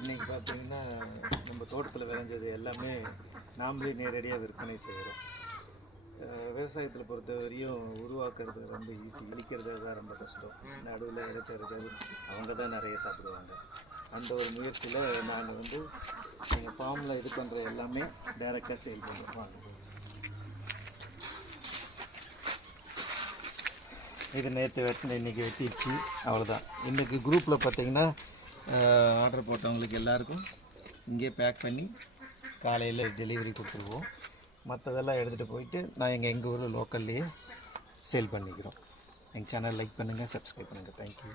இன்றைக்கி பார்த்திங்கன்னா நம்ம தோட்டத்தில் விளைஞ்சது எல்லாமே நாமளே நேரடியாக விற்பனை செய்கிறோம். விவசாயத்தில் பொறுத்த வரையும் உருவாக்குறது ரொம்ப ஈஸி, இழிக்கிறது தான் ரொம்ப கஷ்டம். நடுவில் இருக்கிறது அவங்க தான் நிறைய சாப்பிடுவாங்க. அந்த ஒரு முயற்சியில் நாங்கள் வந்து எங்கள் ஃபார்மில் இது பண்ணுற எல்லாமே டைரெக்டாக சேல் பண்ணுவோம். இது நேற்று வெட்டின, இன்றைக்கி வெட்டிடுச்சு, அவ்வளோதான். இன்றைக்கி குரூப்பில் பார்த்திங்கன்னா ஆர்டர் போட்டவங்களுக்கு எல்லாருக்கும் இங்கே பேக் பண்ணி காலையில் டெலிவரி கொடுத்துருவோம். மற்றதெல்லாம் எடுத்துகிட்டு போயிட்டு நான் எங்கள் ஊரில் லோக்கல்லையே சேல் பண்ணிக்கிறோம். எங்கள் சேனல் லைக் பண்ணுங்கள், சப்ஸ்கிரைப் பண்ணுங்கள். தேங்க்யூ.